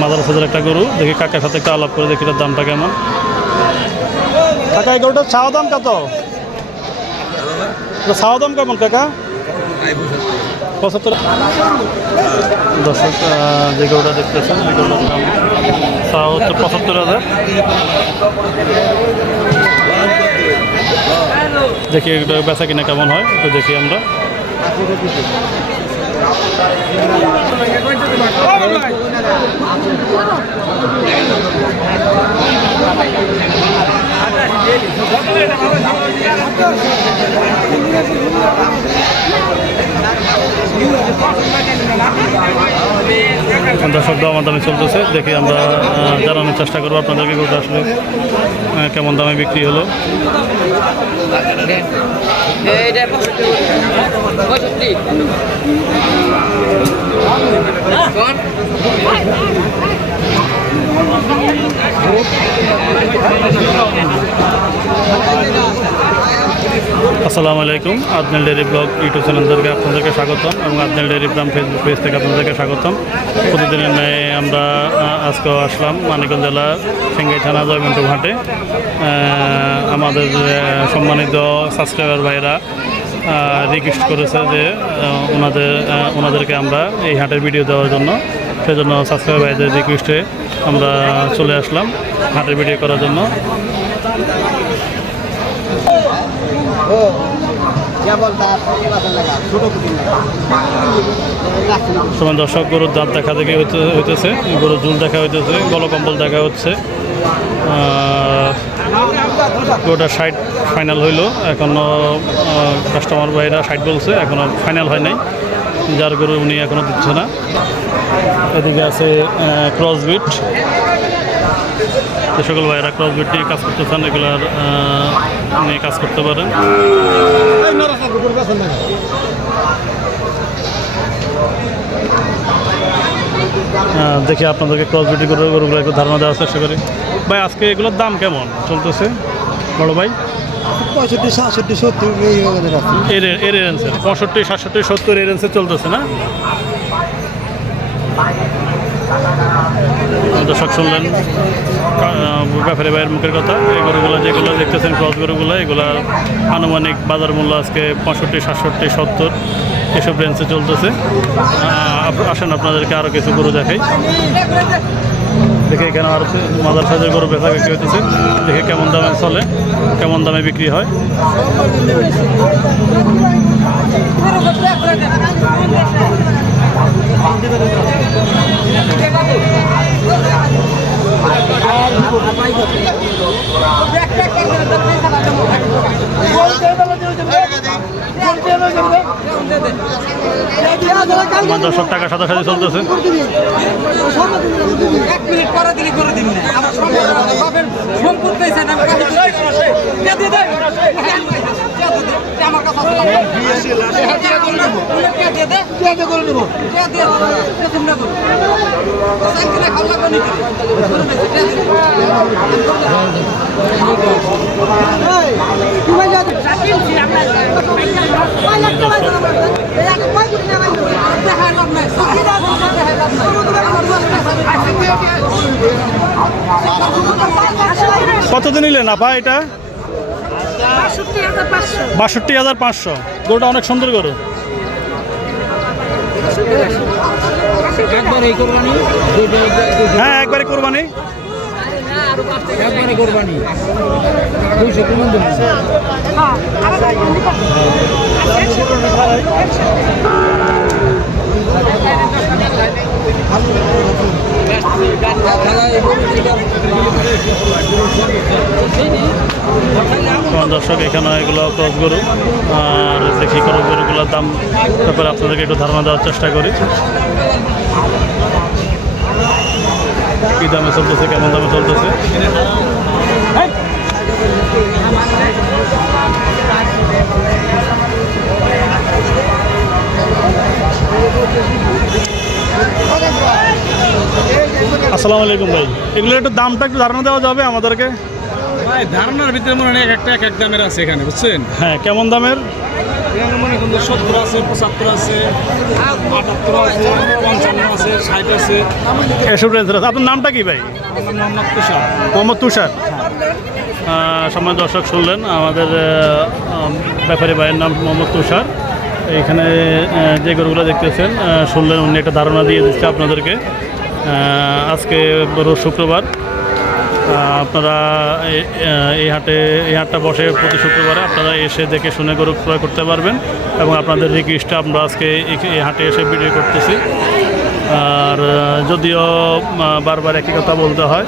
Mother সাজার একটা গরু। দেখি কাকার সাথে একটু আলাপ করে দেখি তার দামটা কেমন। কাকা, এই গরুটার ছাওয়া দাম কত? এটা দাম কেমন কাকা? পঁচাত্তর। দর্শক যে গরুটা দেখতেছেন এই গরুটার দাম ছাওয়া হচ্ছে পঁচাত্তর হাজার। দেখি এটা বেচা কিনা কেমন হয়, একটু দেখি আমরা। দর্শক দাম দামে চলতেছে, দেখি আমরা জানানোর চেষ্টা করব আপনাদেরকে গরুটা আসলে কেমন দামে বিক্রি হলো। আসসালামু আলাইকুম Adnal dairy blog YouTube channel থেকে আপনাদেরকে স্বাগতম এবং Adnal dairy farm Facebook page থেকে আপনাদেরকে স্বাগতম। প্রতিদিনের ন্যায় আমরা আহ, আজকেও আসলাম মানিকগঞ্জ জেলা সিঙ্গাই থানা জয়মন্টু ঘাটে। আমাদের সম্মানিত সাবস্ক্রাইবার ভাইরা রিকোয়েস্ট করেছে যে ওনাদের ওনাদেরকে আমরা এই হাটের ভিডিও দেওয়ার জন্য সেজন্য সাবস্ক্রাইবার ভাইদের রিকোয়েস্টে আমরা চলে আসলাম হাটের ভিডিও করার জন্য। সময় দর্শক, গরুর দাঁত দেখা দেখে হইতেছে, গরুর ঝুল দেখা হইতেছে গলকম্বল দেখা হচ্ছে। গরুটা ষাট ফাইনাল হইল এখনও কাস্টমার ভাইরা ষাট বলছে এখনও ফাইনাল হয় নাই। যার গরু উনি এখনও দিচ্ছে না। এদিকে আছে ক্রসবিট যে সকল ভাইরা ক্রসবিট নিয়ে কাজ করতে চান এগুলার নিয়ে কাজ করতে পারেন। দেখি আপনাদেরকে ক্রস বিটি করে গরুগুলো একটু ধারণা দেওয়ার চেষ্টা করি। ভাই, আজকে এগুলোর দাম কেমন চলতেছে? বড় ভাই? পঁয়ষট্টি, সাতষট্টি, সত্তর এর এর রেঞ্জের পঁয়ষট্টি, সাতষট্টি, সত্তর এই রেঞ্জে চলতেছে না? দর্শক শুনলেন ব্যাপারে ভাইয়ের মুখের কথা। এই গরুগুলো যেগুলো দেখতেছেন ক্রস গরুগুলো এগুলার আনুমানিক বাজার মূল্য আজকে পঁয়ষট্টি, সাতষট্টি, সত্তর, এসব রেঞ্জে চলতেছে। আসেন আপনাদেরকে আরও কিছু গরু দেখাই। দেখে এখানে আর মাদার সাইজের গরু বেচা বিক্রি হইতেছে, দেখে কেমন দামে চলে, কেমন দামে বিক্রি হয়। আমার দর্শক টাকা সাথে সাথে চলতেছে। এক মিনিট পরে দিলে করে দিন না আমার বাপের দিয়ে দেয়? আমার কাছে কে দিয়ে দে কে দিয়ে করে নেব কে দিয়ে কে তোমরা করো সাইকেলে খাওয়া লাগবে নাকি দেখা লাভ নাই কতদিন নিলেন আপা এটা? বাষট্টি হাজার পাঁচশো। গরুটা অনেক সুন্দর গরু। হ্যাঁ একবারে কোরবানি। কোরবানি। দর্শক, এখানে এগুলো ক্রস গরু, আর দেখি ক্রস গরুগুলোর দাম ব্যাপারে আপনাদেরকে একটু ধারণা দেওয়ার চেষ্টা করি। কী দামে চলতেছে, কেমন দামে চলতেছে? আসসালামু আলাইকুম ভাই। এগুলোর একটু দামটা একটু ধারণা দেওয়া যাবে আমাদেরকে? ভাই ধারণার ভিতরে মনে হয় এক একটা এক এক দামের আছে এখানে বুঝছেন? হ্যাঁ কেমন দামের? সত্তর আছে পঁচাত্তর আছে আটাত্তর আছে পঞ্চান্ন আছে ষাট আছে। এসব রেঞ্জের আছে। আপনার নামটা কি ভাই? মোহাম্মদ তুষার। মোহাম্মদ তুষার। সময় দর্শক শুনলেন আমাদের ব্যাপারী ভাইয়ের নাম মোহাম্মদ তুষার। এখানে যে গরুগুলো দেখতেছেন শুনলেন উনি একটা ধারণা দিয়ে দিচ্ছে আপনাদেরকে। আজকে বড় শুক্রবার। আপনারা এই হাটে, এই হাটটা বসে প্রতি শুক্রবারে আপনারা এসে দেখে শুনে গরু ক্রয় করতে পারবেন এবং আপনাদের রিকোয়েস্টটা আমরা আজকে এই- হাটে এসে ভিডিও করতেছি। আর যদিও বারবার একই কথা বলতে হয়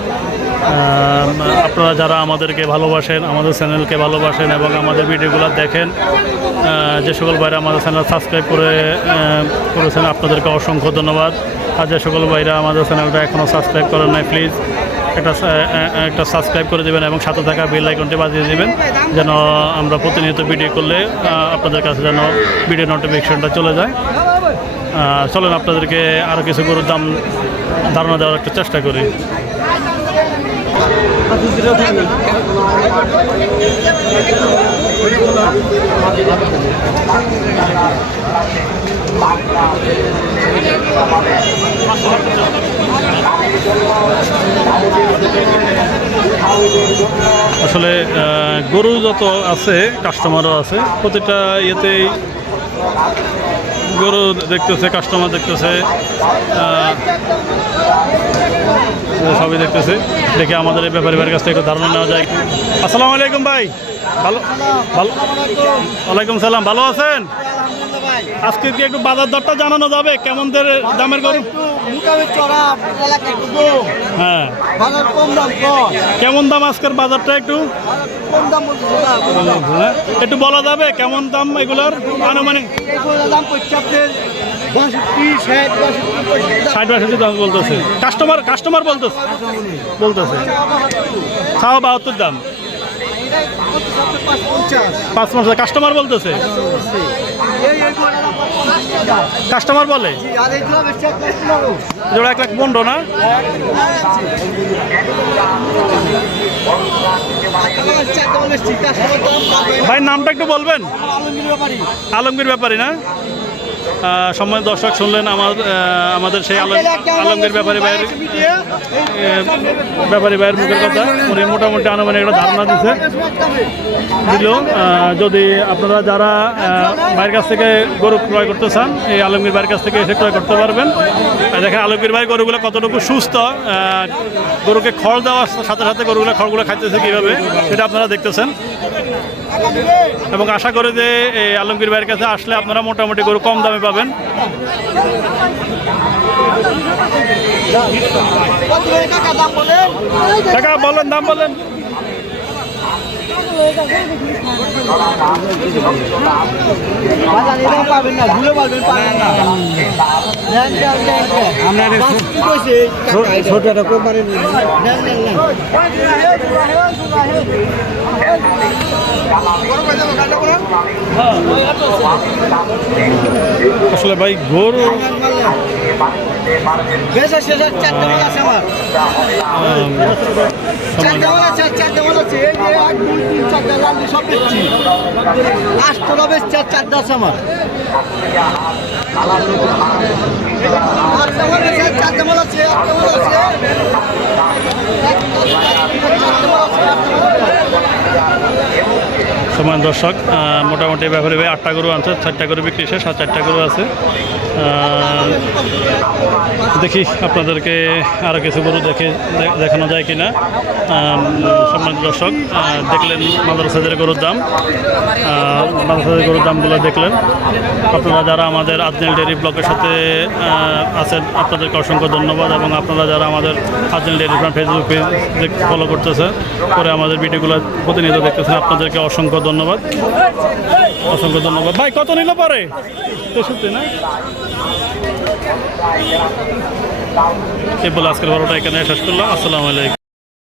আপনারা যারা আমাদেরকে ভালোবাসেন, আমাদের চ্যানেলকে ভালোবাসেন এবং আমাদের ভিডিওগুলো দেখেন যে সকল ভাইরা আমাদের চ্যানেল সাবস্ক্রাইব করে করেছেন, আপনাদেরকে অসংখ্য ধন্যবাদ। আর যে সকল ভাইরা আমাদের চ্যানেলটা এখনও সাবস্ক্রাইব করেন নাই, প্লিজ একটা একটা সাবস্ক্রাইব করে দেবেন এবং সাথে থাকা বেল আইকনটি বাজিয়ে দেবেন, যেন আমরা প্রতিনিয়ত ভিডিও করলে আপনাদের কাছে যেন ভিডিও নোটিফিকেশনটা চলে যায়। চলেন, আপনাদেরকে আরও কিছু গরুর দাম ধারণা দেওয়ার একটা চেষ্টা করি। আসলে গরু যত আছে কাস্টমারও আছে প্রতিটা ইয়েতেই গরু দেখতেছে কাস্টমার দেখতেছে সবই দেখতেছে। দেখে আমাদের এই ব্যাপারীদের কাছ থেকে একটু ধারণা নেওয়া যায়। আসসালামু আলাইকুম ভাই। ভালো ভালো ওয়ালাইকুম সালাম। ভালো আছেন? আজকে কি একটু বাজার দরটা জানানো যাবে? কেমন দামের গরু? হ্যাঁ। কেমন দাম আজকের বাজারটা একটু? হ্যাঁ? একটু বলা যাবে কেমন দাম এগুলার? আনুমানিক? ষাট বাষট্টি দাম বলতেছে। কাস্টমার কাস্টমার বলতেছে। বলতেছে। ছাও বাহাত্তর দাম। পাঁচ কাস্টমার বলতেছে। কাস্টমার বলে। জোড়া এক লাখ পনেরো না। ভাই নামটা একটু বলবেন আলমগীর ব্যাপারী। না সম্মানিত দর্শক, শুনলেন আমার আমাদের সেই আলম আলমগীর ব্যাপারী ভাইয়ের ব্যাপারী ভাইয়ের মুখের কথা। উনি মোটামুটি আনুমানিক একটা ধারণা দিচ্ছে দিল যদি আপনারা যারা ভাইয়ের কাছ থেকে গরু ক্রয় করতে চান, এই আলমগীর ভাইয়ের কাছ থেকে এসে ক্রয় করতে পারবেন। দেখেন, আলমগীর ভাই গরুগুলো কতটুকু সুস্থ গরুকে খড় দেওয়ার সাথে সাথে গরুগুলো খড়গুলো খাইতেছে কীভাবে, সেটা আপনারা দেখতেছেন। এবং আশা করে যে এই আলমগীর ভাইয়ের কাছে আসলে আপনারা মোটামুটি গরু কম দামে পাবেন। বলেন, দাম বলেন। নেন। আসলে ভাই গরু আছে, আমার। আছে, আছে। সমান দর্শক মোটামুটি ব্যাপারে আটটা গরু আনছে চারটা গরু বিক্রি আর চারটা গরু আছে দেখি আপনাদেরকে আরও কিছু গরু দেখে দেখানো যায় কিনা। আম, সম্মানিত দর্শক দেখলেন মাদ্রাসাদের গরুর দাম। মাদ্রাসাদের গরুর দামগুলো দেখলেন। আপনারা যারা আমাদের আজনেল ডেয়ারি ব্লকের সাথে আছেন আপনাদেরকে অসংখ্য ধন্যবাদ এবং আপনারা যারা আমাদের Adnal dairy Facebook page follow করতেছেন করে আমাদের ভিডিওগুলো প্রতিনিয়ত দেখতেছেন আপনাদেরকে অসংখ্য ধন্যবাদ। অসংখ্য ধন্যবাদ। ভাই কত নিল পরে? না? এই বলে আজকের বারোটা এখানে শেষ করলাম। আসসালামু